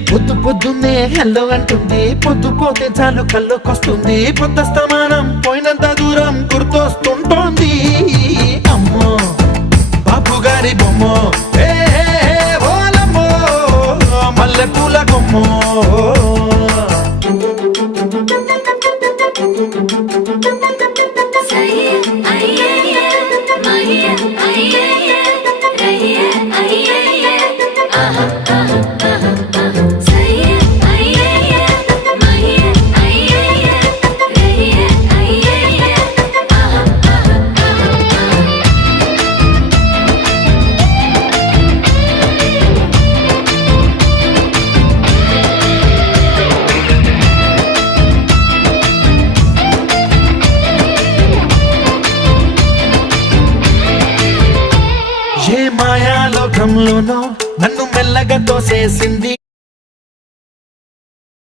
పొద్దు పొద్దున్నే హెల్లో అంటుంది, పొద్దు పోతే చాలు కళ్ళొకొస్తుంది, పొద్దస్తమానం పోయినంత దూరం గుర్తొస్తుంటోంది. అమ్మో బాపు గారి బొమ్మ